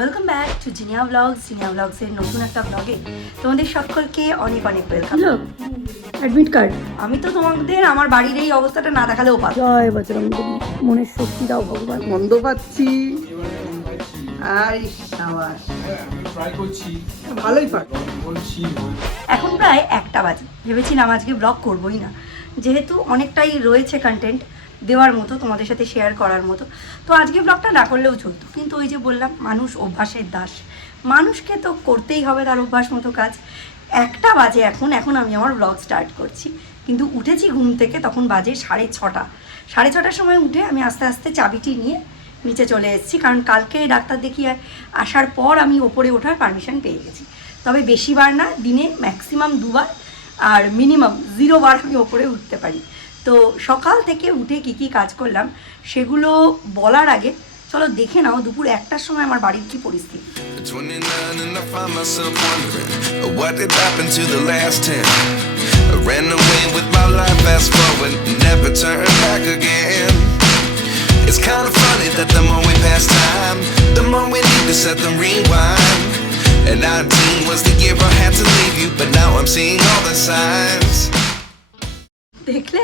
Welcome back to Jinia ব্লগসের নতুন একটা ব্লগে তোমাদের সকলকে অনেক অনেক ওয়েলকাম। অ্যাডমিট কার্ড আমি তো তোমাদের আমার বাড়ির এই অবস্থাটা না দেখালেও পারো। জয় বজরঙ্গবলী, মনের শক্তি দাও ভগবান। গন্ধ পাচ্ছি আর সাবাস ট্রাই করছি, ভালোই পার বলছি। এখন প্রায় 1টা বাজে। ভেবেছিলাম আজকে ব্লগ করবোই না, যেহেতু অনেকটাই রয়েছে কন্টেন্ট দেওয়ার মতো, তোমাদের সাথে শেয়ার করার মতো। তো আজকে ব্লগটা না করলেও চলতো, কিন্তু ওই যে বললাম মানুষ অভ্যাসের দাস, মানুষকে তো করতেই হবে তার অভ্যাস মতো কাজ। 1টা বাজে এখন আমি আমার ব্লগ স্টার্ট করছি, কিন্তু উঠেছি ঘুম থেকে তখন বাজে 6:30। 6:30টার সময় উঠে আমি আস্তে আস্তে চাবিটি নিয়ে নিচে চলে এসেছি, কারণ কালকে ডাক্তার দেখিয়ে আসার পর আমি ওপরে ওঠার পারমিশন পেয়ে গেছি। তবে বেশিবার না, দিনে ম্যাক্সিমাম 2বার আর মিনিমাম 0 বার আমি ওপরে উঠতে পারি। তো সকাল থেকে উঠে কি কাজ করলাম সেগুলো বলার আগে চলো দেখে নাও দুপুর 1টার সময় আমার বাড়ির কি পরিস্থিতি। 29 and I find myself wondering what did happen to the last 10. I ran away with my life, fast forward, never turn back again. It's kind of funny that the more we pass time, the more we need to set them rewind. And 19 was the year I had to leave you, but now I'm seeing all the signs. দেখলে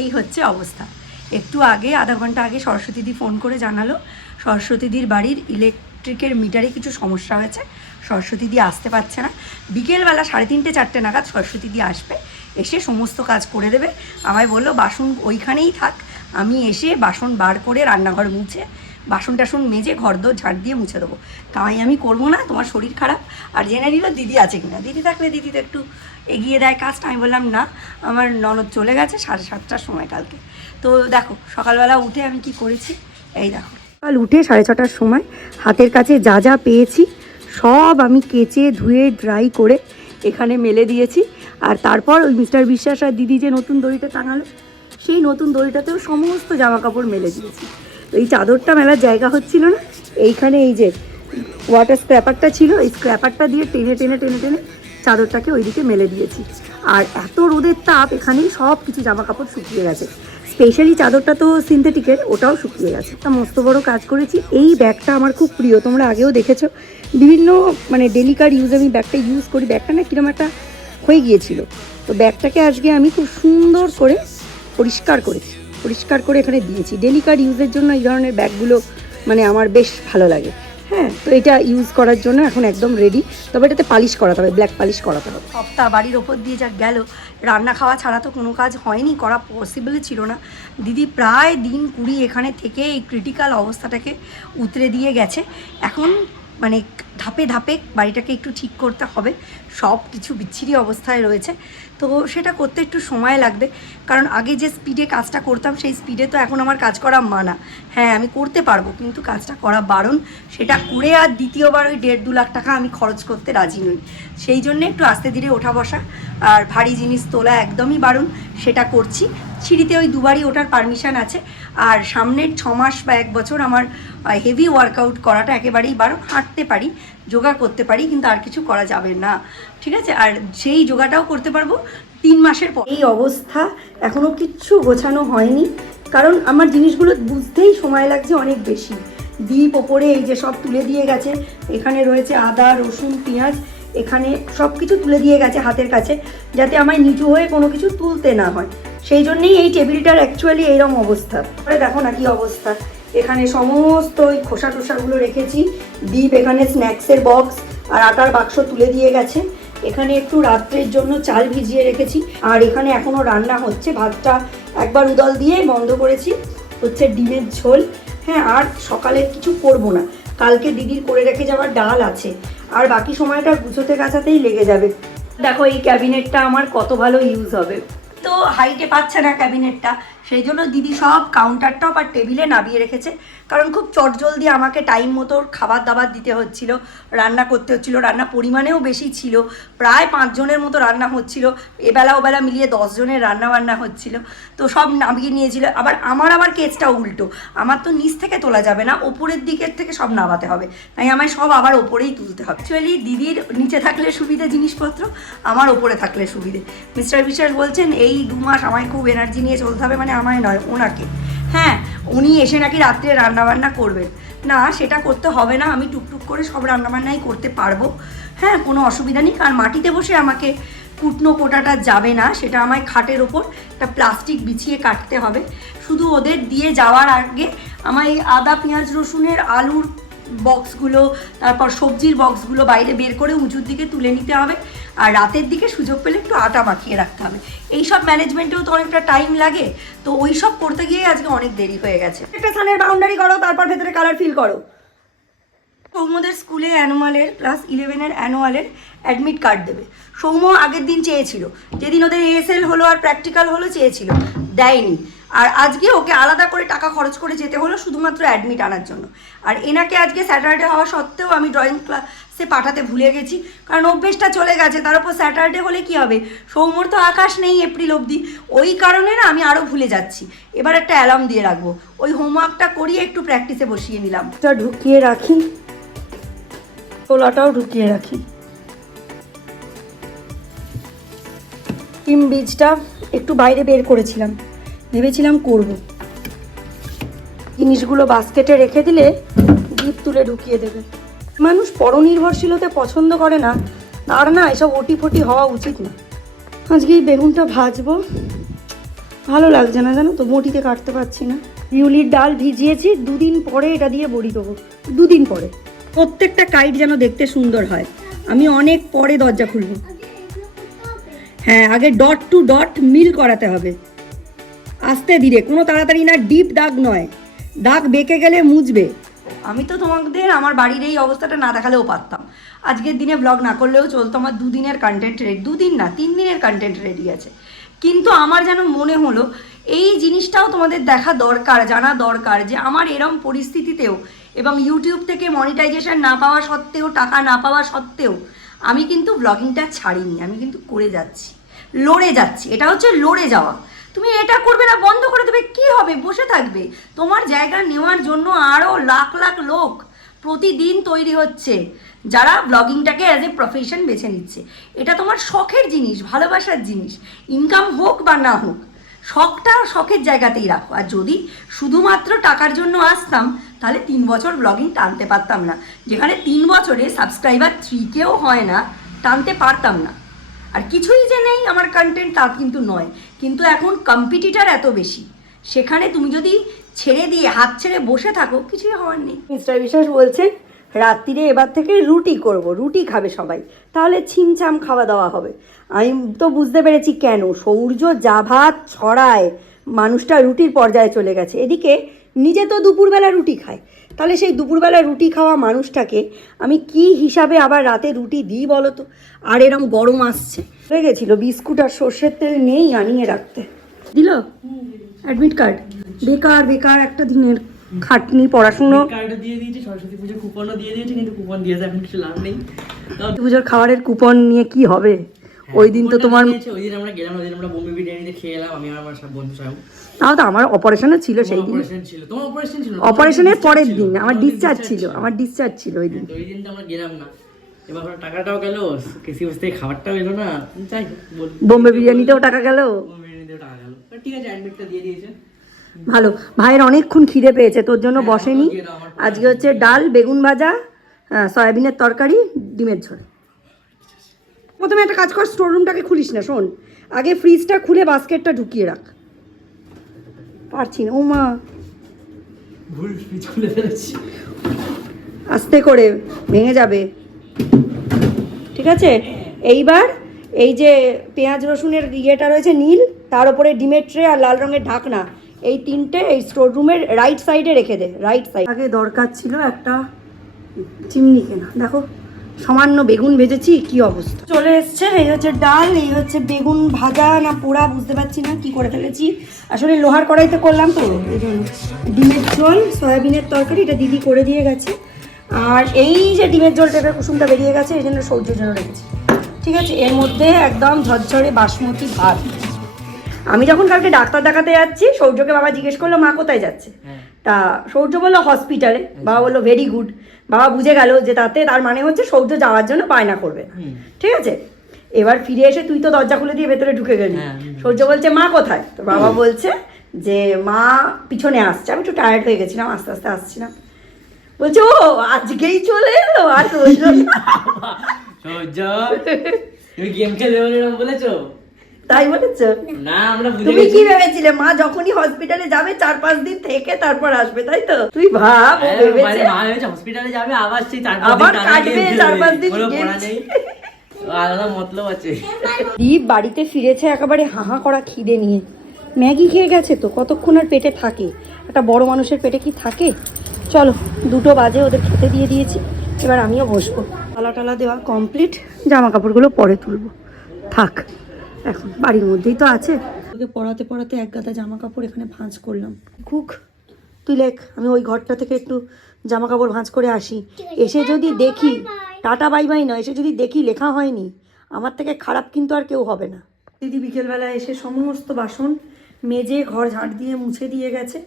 এই হচ্ছে অবস্থা। একটু আগে আধা ঘন্টা আগে সরস্বতীদি phone করে জানালো সরস্বতীদির বাড়ির ইলেকট্রিকের মিটারে কিছু সমস্যা হয়েছে, সরস্বতীদি আসতে পারছে না। বিকেলবেলা 3:30 4টে নাগাদ সরস্বতীদি আসবে, এসে সমস্ত কাজ করে দেবে। আমায় বললো বাসন ওইখানেই থাক, আমি এসে বাসন বার করে রান্নাঘর মুছে বাসন টাসন মেজে ঘরদোর ঝাড় দিয়ে মুছে দেবো। কামাই আমি করবো না, তোমার শরীর খারাপ। আর জেনে নিল দিদি আছে কিনা, দিদি থাকলে দিদি তো একটু এগিয়ে দেয় কাজটা। আমি বললাম না, আমার ননদ চলে গেছে 7:30টার সময় কালকে। তো দেখো সকালবেলা উঠে আমি কি করেছি, এই দেখো। সকাল উঠে 6:30টার সময় হাতের কাছে যা যা পেয়েছি সব আমি কেচে ধুয়ে ড্রাই করে এখানে মেলে দিয়েছি। আর তারপর ওই মিস্টার বিশ্বাস আর দিদি যে নতুন দড়িটা টাঙালো, সেই নতুন দড়িটাতেও সমস্ত জামা কাপড় মেলে দিয়েছি। এই চাদরটা মেলার জায়গা হচ্ছিল না, এইখানে এই যে ওয়াটার স্ক্র্যাপারটা ছিল, এই স্ক্র্যাপারটা দিয়ে টেনে টেনে টেনে টেনে চাদরটাকে ওইদিকে মেলে দিয়েছি। আর এত রোদের তাপ, এখানেই সব কিছু জামা কাপড় শুকিয়ে গেছে। স্পেশালি চাদরটা তো সিনথেটিকের, ওটাও শুকিয়ে গেছে। একটা মস্ত বড় কাজ করেছি। এই ব্যাগটা আমার খুব প্রিয়, তোমরা আগেও দেখেছো বিভিন্ন ডেলিকার ইউজ আমি ব্যাগটা ইউজ করি। ব্যাগটা না কিরকম একটা হয়ে গিয়েছিল, তো ব্যাগটাকে আজকে আমি খুব সুন্দর করে পরিষ্কার করে এখানে দিয়েছি। ডেলিকার ইউজের জন্য এই ধরনের ব্যাগগুলো আমার বেশ ভালো লাগে। হ্যাঁ, তো এটা ইউজ করার জন্য এখন একদম রেডি। তবে এটাতে পালিশ করাতে হবে, ব্ল্যাক পালিশ করাতে হবে। সপ্তাহ বাড়ির ওপর দিয়ে যা গেল, রান্না খাওয়া ছাড়া তো কোনো কাজ হয়নি, করা পসিবলই ছিল না। দিদি প্রায় দিন 20 এখানে থেকে এই ক্রিটিক্যাল অবস্থাটাকে উতরে দিয়ে গেছে। এখন ধাপে ধাপে বাড়িটাকে একটু ঠিক করতে হবে, সব কিছু বিচ্ছিরি অবস্থায় রয়েছে। তো সেটা করতে একটু সময় লাগবে, কারণ আগে যে স্পিডে কাজটা করতাম সেই স্পিডে তো এখন আমার কাজ করা মানা। হ্যাঁ আমি করতে পারবো, কিন্তু কাজটা করা বারণ। সেটা করে আর দ্বিতীয়বার ওই 1.5-2 লাখ টাকা আমি খরচ করতে রাজি নই। সেই জন্যে একটু আস্তে ধীরে ওঠা বসা, আর ভারী জিনিস তোলা একদমই বারণ, সেটা করছি। সিঁড়িতে ওই 2বারই ওঠার পারমিশন আছে। আর সামনের 6 মাস বা 1 বছর আমার হেভি ওয়ার্কআউট করাটা একেবারেই বারণ। হাঁটতে পারি, যোগা করতে পারি, কিন্তু আর কিছু করা যাবে না, ঠিক আছে? আর সেই যোগাটাও করতে পারবো 3 মাসের পর। এই অবস্থা, এখনও কিচ্ছু গোছানো হয়নি, কারণ আমার জিনিসগুলো বুঝতেই সময় লাগছে অনেক বেশি। দীপ ওপরে এই যে সব তুলে দিয়ে গেছে, এখানে রয়েছে আদা রসুন পেঁয়াজ, এখানে সব কিছু তুলে দিয়ে গেছে হাতের কাছে, যাতে আমায় নিচু হয়ে কোনো কিছু তুলতে না হয়। সেই জন্যেই এই টেবিলটার অ্যাকচুয়ালি এইরকম অবস্থা। দেখো না কি অবস্থা, এখানে সমস্ত ওই খোসা টোসাগুলো রেখেছি। দীপ এখানে স্ন্যাক্সের বক্স আর আটার বাক্স তুলে দিয়ে গেছে। এখানে একটু রাত্রের জন্য চাল ভিজিয়ে রেখেছি। আর এখানে এখনও রান্না হচ্ছে, ভাতটা একবার উদল দিয়ে বন্ধ করেছি, হচ্ছে ডিমের ঝোল। হ্যাঁ, আর সকালে কিছু করবো না, কালকে দিদির করে রেখে যাওয়ার ডাল আছে, আর বাকি সময়টা গুছোতে গাছাতেই লেগে যাবে। দেখো এই ক্যাবিনেটটা আমার কত ভালো ইউজ হবে। তো হাইটে পাচ্ছে না ক্যাবিনেটটা, সেই জন্য দিদি সব কাউন্টার টপ আর টেবিলে নামিয়ে রেখেছে, কারণ খুব চটজলদি আমাকে টাইম মতো খাবার দাবার দিতে হচ্ছিল, রান্না করতে হচ্ছিল। রান্না পরিমাণেও বেশি ছিল, প্রায় 5 জনের মতো রান্না হচ্ছিল, এবেলা ওবেলা মিলিয়ে 10 জনের রান্না বান্না হচ্ছিল। তো সব নামিয়ে নিয়েছিল। আমার কেসটা উল্টো, আমার তো নিচ থেকে তোলা যাবে না, ওপরের দিকের থেকে সব নামাতে হবে, তাই আমায় সব আবার ওপরেই তুলতে হবে। অ্যাকচুয়ালি দিদির নিচে থাকলে সুবিধে জিনিসপত্র, আমার ওপরে থাকলে সুবিধে। মিস্টার বিশ্বাস বলছেন এই 2 মাস আমায় খুব এনার্জি নিয়ে চলতে হবে, আমায় নয় ওনাকে। হ্যাঁ, উনি এসে নাকি রাত্রে রান্নাবান্না করবেন। না, সেটা করতে হবে না, আমি টুকটুক করে সব রান্নাবান্নাই করতে পারবো। হ্যাঁ, কোনো অসুবিধা নেই, কারণ মাটিতে বসে আমাকে কুটনো কোটাটা যাবে না, সেটা আমায় খাটের ওপর একটা প্লাস্টিক বিছিয়ে কাটতে হবে। শুধু ওদের দিয়ে যাওয়ার আগে আমায় এই আদা পেঁয়াজ রসুনের আলুর বক্সগুলো, তারপর সবজির বক্সগুলো বাইরে বের করে উঁচুর দিকে তুলে নিতে হবে, আর রাতের দিকে সুযোগ পেলে একটু আটা মাখিয়ে রাখতে হবে। এই সব ম্যানেজমেন্টেও তো অনেকটা টাইম লাগে, তো ওই সব করতে গিয়ে আজকে অনেক দেরি হয়ে গেছে। একটা থানের বাউন্ডারি করো, তারপর ভেতরে কালার ফিল করো। সৌম্যদের স্কুলে অ্যানুয়ালের ক্লাস 11-এর অ্যানুয়ালের অ্যাডমিট কার্ড দেবে। সৌম্য আগের দিন চেয়েছিল, যেদিন ওদের এএসএল হলো আর প্র্যাকটিক্যাল হলো চেয়েছিল, দেয়নি। আর আজকে ওকে আলাদা করে টাকা খরচ করে যেতে হলো শুধুমাত্র অ্যাডমিট আনার জন্য। আর এনাকে আজকে স্যাটারডে হওয়া সত্ত্বেও আমি ড্রয়িং ক্লাসে পাঠাতে ভুলে গেছি, কারণ অভ্যেসটা চলে গেছে। তার উপর স্যাটারডে হলে কি হবে, সৌম্যর তো আকাশ নেই এপ্রিল অবধি, ওই কারণে না আমি আরও ভুলে যাচ্ছি। এবার একটা অ্যালার্ম দিয়ে রাখবো, ওই হোমওয়ার্কটা করিয়ে একটু প্র্যাকটিসে বসিয়ে নিলাম। এটা ঢুকিয়ে রাখি, ছোলাটাও ঢুকিয়ে রাখি। ডিম বীজটা একটু বাইরে বের করেছিলাম, ভেবেছিলাম করব। জিনিসগুলো বাস্কেটে রেখে দিলে জিপ তুলে ঢুকিয়ে দেবে। মানুষ পরনির্ভরশীলতা পছন্দ করে না, আর না এসব ওটি ফটি হওয়া উচিত না। আজকে এই বেগুনটা ভাজবো, ভালো লাগছে না জানো তো, বটিতে কাটতে পারছি না। বিউলির ডাল ভিজিয়েছি, 2 দিন পরে এটা দিয়ে বড়ি দেবো, 2 দিন পরে। প্রত্যেকটা কাইট যেন দেখতে সুন্দর হয়। আমি অনেক পরে দরজা খুলব। হ্যাঁ, আগে ডট টু ডট মিল করাতে হবে, আস্তে ধীরে, কোনো তাড়াতাড়ি না, ডিপ দাগ নয়, দাগ বেঁকে গেলে মুছবে। আমি তো তোমাদের আমার বাড়ির এই অবস্থাটা না দেখালেও পারতাম, আজকের দিনে ব্লগ না করলেও চলতো, আমার 2 দিনের কন্টেন্ট রেডি, 2 দিন না 3 দিনের কন্টেন্ট রেডি আছে। কিন্তু আমার যেন মনে হলো এই জিনিসটাও তোমাদের দেখা দরকার, জানা দরকার, যে আমার এরম পরিস্থিতিতেও এবং ইউটিউব থেকে মনিটাইজেশন না পাওয়া সত্ত্বেও, টাকা না পাওয়া সত্ত্বেও আমি কিন্তু ব্লগিংটা ছাড়িনি, আমি কিন্তু করে যাচ্ছি, লড়ে যাচ্ছি। এটা হচ্ছে লড়ে যাওয়া। তুমি এটা করবে না, বন্ধ করে দেবে, কি হবে, বসে থাকবে? তোমার জায়গা নেওয়ার জন্য আরও লাখ লাখ লোক প্রতিদিন তৈরি হচ্ছে, যারা ব্লগিংটাকে অ্যাজ এ প্রফেশন বেছে নিচ্ছে। এটা তোমার শখের জিনিস, ভালোবাসার জিনিস, ইনকাম হোক বা না হোক, শখটা শখের জায়গাতেই রাখো। আর যদি শুধুমাত্র টাকার জন্য আসতাম, তাহলে 3 বছর ব্লগিং টানতে পারতাম না, যেখানে 3 বছরে সাবস্ক্রাইবার 3Kও হয় না, টানতে পারতাম না। আর কিছুই যে নেই আমার কন্টেন্ট তা কিন্তু নয়, কিন্তু এখন কম্পিটিটার এত বেশি, সেখানে তুমি যদি ছেড়ে দিয়ে হাত ছেড়ে বসে থাকো, কিছুই হওয়ার নেই। মিস্টার বিশ্বাস বলছে রাত্রিরে এবার থেকে রুটি করব, রুটি খাবে সবাই, তাহলে ছিমছাম খাওয়া দাওয়া হবে। আমি তো বুঝতে পেরেছি কেন, সূর্য যা ভাত ছড়ায়, মানুষটা রুটির পর্যায়ে চলে গেছে। এদিকে নিজে তো দুপুরবেলা রুটি খায়, তাহলে সেই দুপুরবেলা রুটি খাওয়া মানুষটাকে আমি কি হিসাবে আবার রাতে রুটি দিই বলো তো? আর এরম গরম আসছে, হয়ে গেছিলো বিস্কুট আর সর্ষের তেল নেই আনিয়ে রাখতে। দিল অ্যাডমিট কার্ড, বেকার বেকার একটা দিনের খাটনি, পড়াশুনো। কার্ডও দিয়ে দিয়েছি, সরস্বতী পুজোর কুপনও দিয়ে দিয়েছি, কিন্তু কুপন দিয়েছে এখন কিছু লাভ নেই। পুজোর খাবারের কুপন নিয়ে কি হবে? ওই দিন তো তোমার, ওই দিন আমরা গেলাম, ওই দিন আমরা বোম্বে বিরিয়ানিতে খেয়ে এলাম, আমি আর আমার সব বন্ধু সব। তাও তো আমার অপারেশনও ছিল সেই দিন, অপারেশন ছিল, তোমার অপারেশন ছিল, অপারেশনের পরের দিন আমার ডিসচার্জ ছিল, আমার ডিসচার্জ ছিল ওই দিন। ওই দিন তো আমরা গেলাম না, এবার টাকাটাও গেল, কৃষি বস্তে খাবারটাও এলো না, যাই হোক বোম্বে বিরিয়ানিতেও টাকা গেল, বোম্বে বিরিয়ানিতেও টাকা গেল। ঠিক আছে, অ্যাডমিটটা দিয়ে দিয়েছে, ভালো। ভাইয়ের অনেকক্ষণ খিদে পেয়েছে, তোর জন্য বসেনি। আজকে হচ্ছে ডাল, বেগুন ভাজা, সয়াবিনের তরকারি, ডিমের ঝোল। প্রথমে একটা কাজ কর, স্টোর রুমটাকে খুলিস না, শোন, আগে ফ্রিজটা খুলে বাস্কেটটা ঢুকিয়ে রাখ। পারছি না, ও মা, ভুল ফ্রিজ খুলে ফেলেছি, আস্তে করে ভেঙে যাবে, ঠিক আছে? এইবার এই যে পেঁয়াজ রসুনের ইয়েটা রয়েছে নীল, তার উপরে ডিমের ট্রে আর লাল রঙের ঢাকনা, এই 3টে এই স্টোর রুমের রাইট সাইডে রেখে দে, রাইট সাইড। আগে দরকার ছিল একটা চিমনি কেনা, দেখো সামান্য বেগুন ভেজেছি, কি অবস্থা চলে এসছে। এই হচ্ছে ডাল, এই হচ্ছে বেগুন ভাজা না পোড়া বুঝতে পারছি না, কি করে ফেলেছি আসলে, লোহার কড়াইতে করলাম তো এই জন্য। ডিমের ঝোল, সয়াবিনের তরকারি, এটা দিদি করে দিয়ে গেছে। আর এই যে ডিমের ঝোল টাইপের কুসুমটা বেরিয়ে গেছে, এই জন্য সৌর্যের জন্য রেখেছি, ঠিক আছে? এর মধ্যে একদম ঝরঝরে বাসমতি ভাত। আমি যখন কালকে ডাক্তার দেখাতে যাচ্ছি, সৌর্যকে বাবা জিজ্ঞেস করলো মা কোথায় যাচ্ছে, তা সৌর্য বললো হসপিটালে। বাবা বললো ভেরি গুড। বাবা বুঝে গেল যে তাতে তার মানে হচ্ছে সৌর্য যাওয়ার জন্য বায়না করবে না, ঠিক আছে? এবার ফিরে এসে তুই তো দরজা খুলে দিয়ে ভেতরে ঢুকে গেলি, সৌর্য বলছে মা কোথায়, তো বাবা বলছে যে মা পিছনে আসছে। আমি একটু টায়ার্ড হয়ে গেছিলাম, আস্তে আস্তে আসছিলাম। বলছে ও আজকেই চলে এলো আর রোজ রোজ সহ্য তুমি গেম খেলবে বলে এরকম বলেছো? তাই বলেছো? না আমরা বুঝে তুমি গেছি। কি ভেবেছিলে মা যখনই হসপিটালে যাবে 4-5 দিন থেকে তারপর আসবে, তাই তো? তুই ভাব ও মানে ভেবেছে মা ভেবেছে হসপিটালে যাবে আবার সেই 4-5 আবার দিন কাটবে 4-5 দিন কোনো game পড়া নেই, আলাদা মতলব আছে। দীপ বাড়িতে ফিরেছে একেবারে হাহা করা খিদে নিয়ে। ম্যাগি খেয়ে গেছে তো, কতক্ষণ আর পেটে থাকে? একটা বড় মানুষের পেটে কি থাকে? চলো 2টো বাজে, ওদের খেতে দিয়ে দিয়েছি, এবার আমিও বসবো। তালা টালা দেওয়া কমপ্লিট, জামা কাপড়গুলো পরে তুলবো, থাক এখন বাড়ির মধ্যেই তো আছে। ওকে পড়াতে পড়াতে এক গাদা জামা কাপড় এখানে ভাঁজ করলাম। কুক তুই লেখ, আমি ওই ঘরটা থেকে একটু জামা কাপড় ভাঁজ করে আসি। এসে যদি দেখি, টাটা বাই বাই নয়, এসে যদি দেখি লেখা হয়নি, আমার থেকে খারাপ কিন্তু আর কেউ হবে না। দিদি বিকেলবেলা এসে সমস্ত বাসন মেজে ঘর ঝাঁট দিয়ে মুছে দিয়ে গেছে।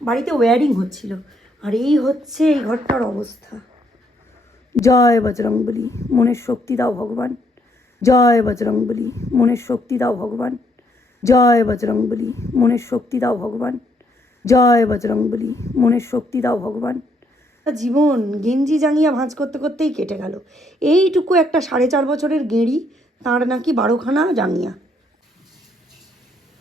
বাড়িতে ওয়্যারিং হচ্ছিল, আর এই হচ্ছে এই ঘরটার অবস্থা। জয় বজরংবলী, মনের শক্তি দাও ভগবান। জয় বজরংবলী, মনের শক্তি দাও ভগবান। জয় বজরংবলী, মনের শক্তি দাও ভগবান। জয় বজরংবলী, মনের শক্তি দাও ভগবান। জীবন গেঞ্জি জাঙ্গিয়া ভাঁজ করতে করতেই কেটে গেল। এইটুকু একটা 4.5 বছরের গেঁড়ি, তার নাকি 12খানা জাঙ্গিয়া।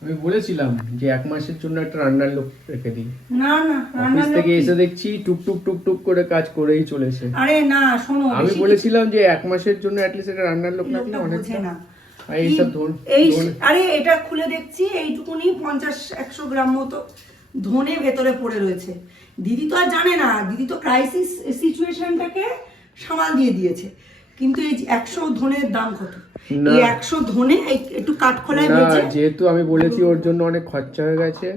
আমি বলেছিলাম যে 1 মাসের জন্য একটা রান্নার লোক রেখে দিই। না না, অফিস থেকে এসে দেখছি টুক টুক টুক টুক করে কাজ করেই চলেছে। আরে না শোনো, আমি বলেছিলাম যে 1 মাসের জন্য অ্যাটলিস্ট একটা রান্নার লোক রাখলে লোকটা অনেক বোঝে না। আর এইসব ধরুন আরে এটা খুলে দেখছি এইটুকুনি 50-100 গ্রাম মতো ধনে ভেতরে পড়ে রয়েছে। দিদি তো আর জানে না, দিদি তো ক্রাইসিস সিচুয়েশনটাকে সামাল দিয়ে দিয়েছে। কিন্তু এই 100 ধনের দাম কত? এই 100 ধনে একটু কাঠখোলায় না, বেচে, যেহেতু আমি বলেছি ওর জন্য অনেক খরচা হয়ে গেছে,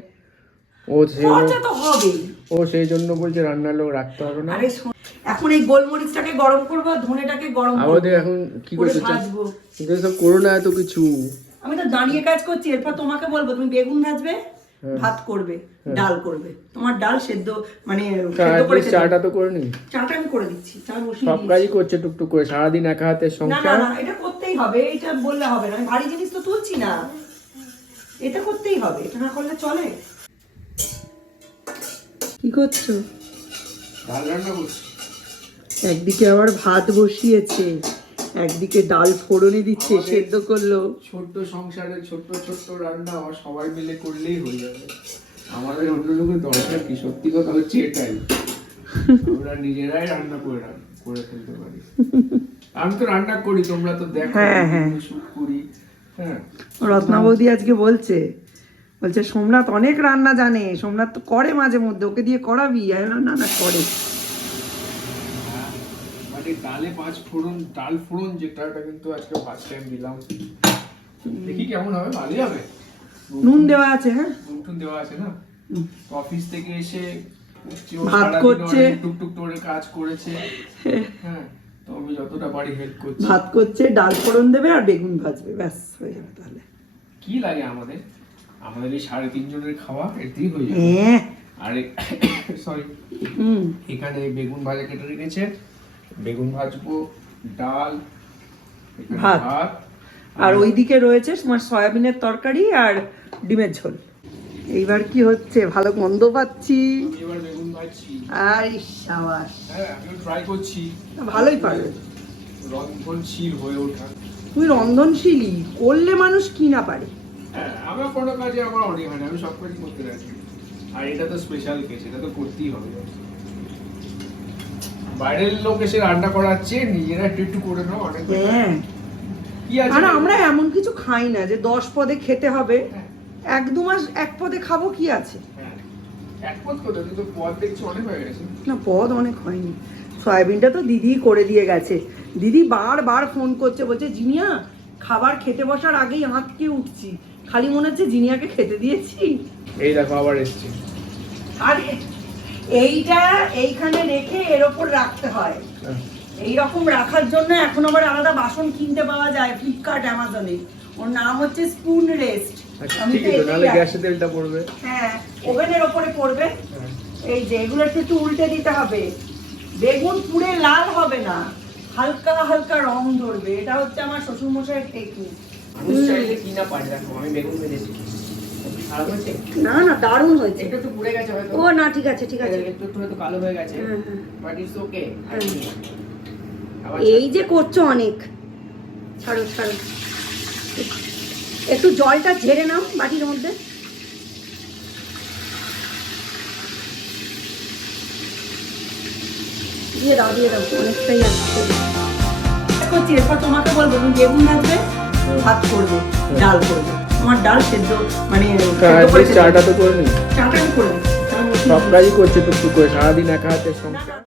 খরচা তো হবেই। ও সেই জন্য বলছে রান্নার লোক রাখতে হবে না। আরে এখন এই গোলমরিচটাকে গরম করবো, আর ধনেটাকে গরম করবো, আমাদের এখন কি করে করতে চাস? ভাজবো। কিন্তু সব করো না এত কিছু। আমি তো দাঁড়িয়ে কাজ করছি, এরপর তোমাকে বলবো তুমি বেগুন ভাজবে, ভাত করবে, ডাল করবে। তোমার ডাল সেদ্ধ মানে সেদ্ধ করে খেতে চাটা তো করে নি, চাটা আমি করে দিচ্ছি, চা বসিয়ে সব দিয়েছি। কাজই করছে টুকটুক করে, সারাদিন একা হাতে না না সংসার। না, এটা করতেই হবে, এটা বললে হবে না। আমি ভারী জিনিস তো তুলছি না, এটা করতেই হবে, এটা না করলে চলে। কি করছো? ডাল রান্না করছি। একদিকে আবার ভাত বসিয়েছে, একদিকে ডাল ফোড়নে দিচ্ছে, সেদ্ধ করলো। ছোট্ট সংসারে ছোট্ট ছোট্ট রান্না সবাই মিলে করলেই হয়ে যাবে। আমাদের অন্য লোকের দরকার কি? সত্যি কথা হচ্ছে এটাই, আমরা নিজেরাই রান্না করে ফেলতে পারি। আমি তো রান্না করি, তোমরা তো দেখো, শুট করি। হ্যাঁ, রত্না বৌদি আজকে বলছে সোমনাথ অনেক রান্না জানে, সোমনাথ তো করে মাঝে মধ্যে, ওকে দিয়ে করাবি। আমি বললাম, না না করে। মানে ডালে 5 ফোড়ন, ডাল ফোড়ন যেটা, ওটা কিন্তু আজকে ফার্স্ট টাইম দিলাম। দেখি কেমন হবে, ভালোই হবে। নুন দেওয়া আছে, হ্যাঁ নুন দেওয়া আছে না। অফিস থেকে এসে ভাত করছে, টুকটুক করে কাজ করেছে। হ্যাঁ, তো আমি যতটা পারি হেল্প করছি। ভাত করছে, ডাল ফোড়ন দেবে আর বেগুন ভাজবে, ব্যাস হয়ে যাবে। তাহলে কি লাগে আমাদের এই 3.5 জনের খাওয়া এতেই হয়ে যাবে। আর সরি, এখানে বেগুন ভাজা কেটে রেখেছে, বেগুন ভাজবো, ডাল, ভাত, আর ওইদিকে রয়েছে তোমার সয়াবিনের তরকারি আর ডিমের ঝোল। এইবার কি হচ্ছে, ভালো গন্ধ পাচ্ছি। এবার বেগুন ভাজছি। আর সাবাস, হ্যাঁ, আমিও ট্রাই করছি। ভালোই পারবে, রন্ধনশীল হয়ে ওঠা। তুই রন্ধনশীলই, করলে মানুষ কি না পারে। হ্যাঁ, আমার কোনো কাজে আমার অনেক হয় না, আমি সব কাজই করতে রাজি। আর এটা তো স্পেশাল কেস, এটা তো করতেই হবে। বাইরের লোক এসে রান্না করাচ্ছে, নিজেরা একটু একটু করে নাও, অনেক হ্যাঁ, কি আছে। আর আমরা এমন কিছু খাই না যে 10 পদে খেতে হবে। 1-2 মাস 1 পদে খাবো, কি আছে। হ্যাঁ, এক পদ কোথায়, কিন্তু পদ দেখছি অনেক হয়ে গেছে। না, পদ অনেক হয়নি। সয়াবিনটা তো দিদি করে দিয়ে গেছে। দিদি বারবার ফোন করছে, বলছে জিনিয়া খাবার খেতে বসার আগেই হাঁটকে উঠছি, খালি মনে হচ্ছে জিনিয়াকে খেতে দিয়েছি। এই দেখো আবার এসছে। আর এইটা এইখানে রেখে এর ওপর রাখতে হয়। এইরকম রাখার জন্য এখন আবার আলাদা বাসন কিনতে পাওয়া যায় ফ্লিপকার্ট, অ্যামাজনে। ওর নাম হচ্ছে স্পুন রেস্ট। আমি ঠিক তো আছে, নাহলে এটাই গ্যাসে তেলটা পড়বে। হ্যাঁ, ওভেনের ওপরে পড়বে। এই যে এগুলো একটু উল্টে দিতে হবে, বেগুন পুড়ে লাল হবে না, হালকা হালকা রং ধরবে। এটা হচ্ছে আমার শ্বশুর মশাইয়ের টেকনিক। মানুষ চাইলে কি না পারে, দেখো আমি বেগুন ভেজেছি। খারাপ হয়েছে? না না, দারুণ হয়েছে। একটু একটু পুড়ে গেছে হয়তো। ও না, ঠিক আছে ঠিক আছে। একটু একটু হয়তো কালো হয়ে গেছে। হ্যাঁ, হ্যাঁ। But it's okay. এই যে করছো অনেক, ছাড়ো ছাড়ো। একটু জলটা ঝেড়ে নাও বাটির মধ্যে। দিয়ে দাও অনেকটাই আসছে। করছি, এরপর তোমাকে বলবো তুমি বেগুন ভাজবে, ভাত করবে, ডাল করবে। আমার ডাল সেদ্ধ মানে সেদ্ধ করে চাটা তো করে নি, চাটা আমি করে দিচ্ছি। সব কাজই করছে টুকটুক করে, সারাদিন একা হাতে সংসার।